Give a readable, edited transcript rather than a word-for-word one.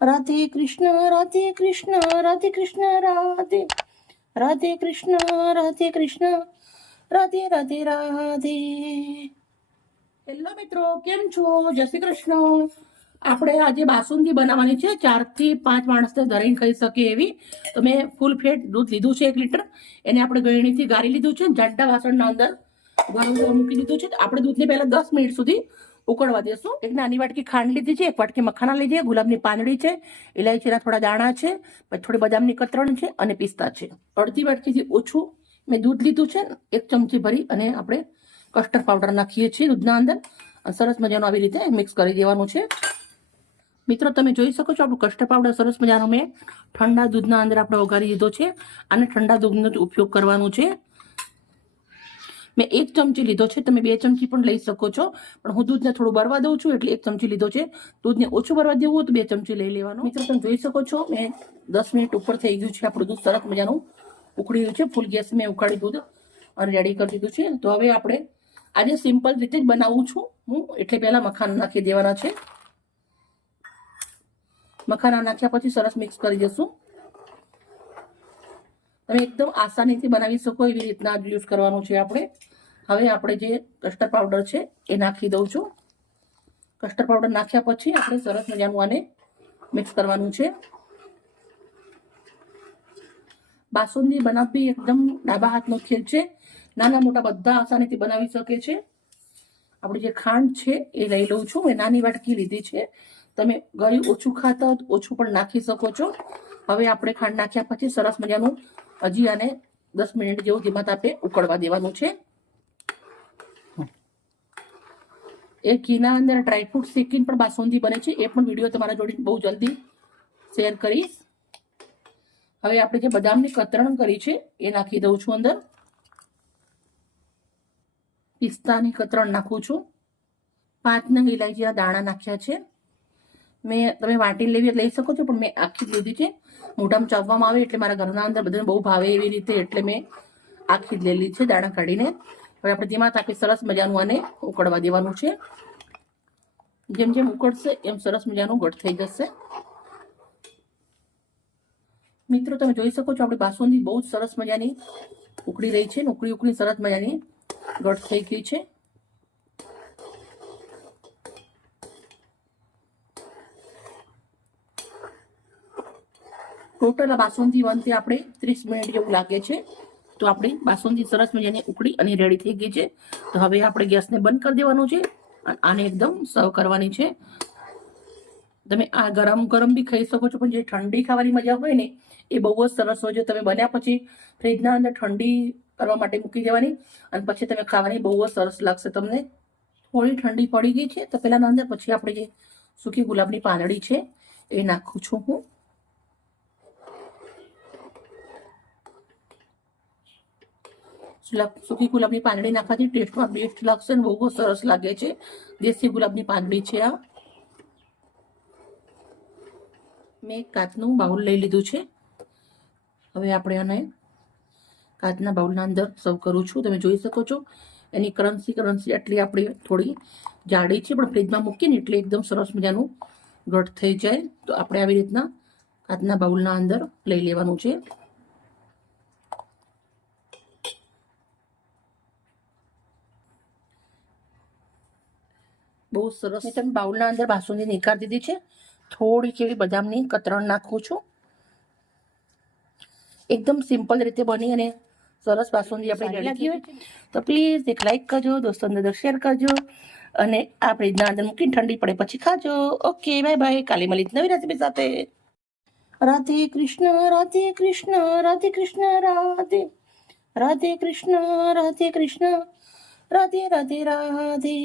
Radhe Krishna Radhe Krishna Radhe Krishna Radhe Radhe Krishna Radhe Krishna Radhe Radhe Radhe. Hello મિત્રો, કેમ છો? જય શ્રી કૃષ્ણ. આપણે આજે બાસુંદી બનાવવાની છે, 4 થી 5 માણસને ધરીને ખાઈ શકે એવી. તો મેં ફૂલ ફેટ દૂધ લીધું છે 1 લીટર. એને આપણે ગળણીથી ગાળી લીધું છે. જાડા વાસણના અંદર ગરમ મૂકી દીધું છે. આપણે દૂધને પહેલા 10 મિનિટ સુધી ઉકળવા દેશું. એક નાની વાટકી ખાંડ લીધી છે, 1 વાટકી મખાના લીધી છે, ગુલાબની પાંદડી છે, ઇલાયચીના થોડા દાણા છે, પછી થોડી બદામની કતરણ છે અને પિસ્તા છે. અડધી વાટકીથી ઓછું મેં દૂધ લીધું છે. 1 ચમચી ભરી અને આપણે કસ્ટર્ડ પાવડર નાખીએ છીએ દૂધના અંદર. સરસ મજાનું આવી રીતે મિક્સ કરી દેવાનું છે. મિત્રો, તમે જોઈ શકો છો આપણું કસ્ટર્ડ પાવડર સરસ મજાનો મેં ઠંડા દૂધના અંદર આપણે ઓગાળી દીધો છે. અને ઠંડા દૂધનો ઉપયોગ કરવાનો છે. મેં 1 ચમચી લીધો છે, તમે 2 ચમચી પણ લઈ શકો છો, પણ હું દૂધને થોડું બરવા દઉં છું એટલે 1 ચમચી લીધો છે. દૂધને ઓછું બરવા દેવું હોય તો 2 ચમચી લઈ લેવાનું. મિત્રો, તમે જોઈ શકો છો મેં 10 મિનિટ ઉપર થઈ ગયું છે. આપણું દૂધ સરસ મજાનું ઉકળી ગયું છે. ફૂલ ગેસ મેં ઉકાળી દૂધ અને રેડી કરી દીધું છે. તો હવે આપણે આજે સિમ્પલ રીતે જ બનાવું છું હું, એટલે પહેલા મખાના નાખી દેવાના છે. મખાના નાખ્યા પછી સરસ મિક્સ કરી દઈશું. તમે એકદમ આસાનીથી બનાવી શકો એવી રીતના યુઝ કરવાનું છે આપણે. હવે આપણે જે કસ્ટર્ડ પાવડર છે એ નાખી દઉં છું. કસ્ટર્ડ પાવડર નાખ્યા પછી આપણે સરસ મજાનું આને મિક્સ કરવાનું છે. બાસુંદી બનાવવી એકદમ ડાબા હાથનો ખેલ છે. નાના મોટા બધા આસાનીથી બનાવી શકે છે. આપણી જે ખાંડ છે એ લઈ લઉં છું. મેં નાની વાટકી લીધી છે. તમે ગળ્યું ઓછું ખાતા હોય તો ઓછું પણ નાખી શકો છો. હવે આપણે ખાંડ નાખ્યા પછી સરસ મજાનું હજી આને 10 મિનિટ જેવું ધીમા તાપે ઉકળવા દેવાનું છે. એ ઘીના અંદર ડ્રાયફ્રૂટ શેકીને પણ બાસુંદી બને છે. એ પણ વિડીયો તમારા જોડે બહુ જલ્દી શેર કરીશ. હવે આપણે જે બદામની કતરણ કરી છે એ નાખી દઉં છું અંદર. પિસ્તાની કતરણ નાખું છું. 5 નંગ ઇલાયચીના દાણા નાખ્યા છે. તમે વાટી લેવી લઈ શકો છો, પણ મેં આખી લીધી છે. મોઢામાં ચાવવામાં આવે એટલે મારા ઘરના અંદર બધાને બહુ ભાવે એવી રીતે, એટલે મેં આખી જ લેલી છે દાણા કાઢીને. હવે આપણે ધીમા તાપે સરસ મજાનું આને ઉકળવા દેવાનું છે. જેમ જેમ ઉકળશે એમ સરસ મજાનું ઘટ થઈ જશે. મિત્રો, તમે જોઈ શકો છો આપણી બાસુંદી બહુ જ સરસ મજાની ઉકળી રહી છે. ઉકળી સરસ મજાની ઘટ થઈ ગઈ છે. ટોટલ બાસુંદી બનતી આપણે 30 મિનિટ જેવું લાગે છે. તો આપણી બાસુંદી સરસ મજાની ઉકળી અને રેડી થઈ ગઈ છે. તો હવે આપણે ગેસને બંધ કરી દેવાનું છે અને આને એકદમ સર્વ કરવાની છે. તમે આ ગરમ ગરમ બી ખાઈ શકો છો, પણ જે ઠંડી ખાવાની મજા હોય ને એ બહુ જ સરસ હોય છે. તમે બન્યા પછી ફ્રીજના અંદર ઠંડી કરવા માટે મૂકી દેવાની અને પછી તમે ખાવાની બહુ જ સરસ લાગશે તમને. થોડી ઠંડી પડી ગઈ છે તો પહેલાના અંદર પછી આપણે જે સૂકી ગુલાબની પાંદડી છે એ નાખું છું હું. સૂકી ગુલાબની પાંદડી નાખવાથી ટેસ્ટમાં બેસ્ટ લાગશે અને બહુ સરસ લાગે છે. દેશી ગુલાબની પાંદડી છે આ. મેં કાચનું બાઉલ લઈ લીધું છે. હવે આપણે આને કાચના બાઉલના અંદર સર્વ કરું છું. તમે જોઈ શકો છો એની કરન્સી આટલી આપણી થોડી જાડી છે, પણ ફ્રીજમાં મૂકીને એટલે એકદમ સરસ મજાનું ઘટ થઈ જાય. તો આપણે આવી રીતના કાચના બાઉલના અંદર લઈ લેવાનું છે. બહુ સરસ. તમે બાઉલના અંદર બાસુંદી નીકાળી દીધી છે. થોડીક એવી બદામની કતરણ નાખું છું. એકદમ સિમ્પલ રીતે બની અને સરસ બાસુંદી આપણે રેડી હોય તો પ્લીઝ એક લાઈક કરજો, દોસ્તોને અંદર શેર કરજો અને આ ફ્રીજના અંદર મૂકીને ઠંડી પડે પછી ખાજો. Okay, bye bye. કાલે મળી નવી રેસીપી સાથે. રાધે કૃષ્ણ રાધે કૃષ્ણ રાધે કૃષ્ણ રાધે રાધે કૃષ્ણ રાધે કૃષ્ણ રાધે રાધે રાધે.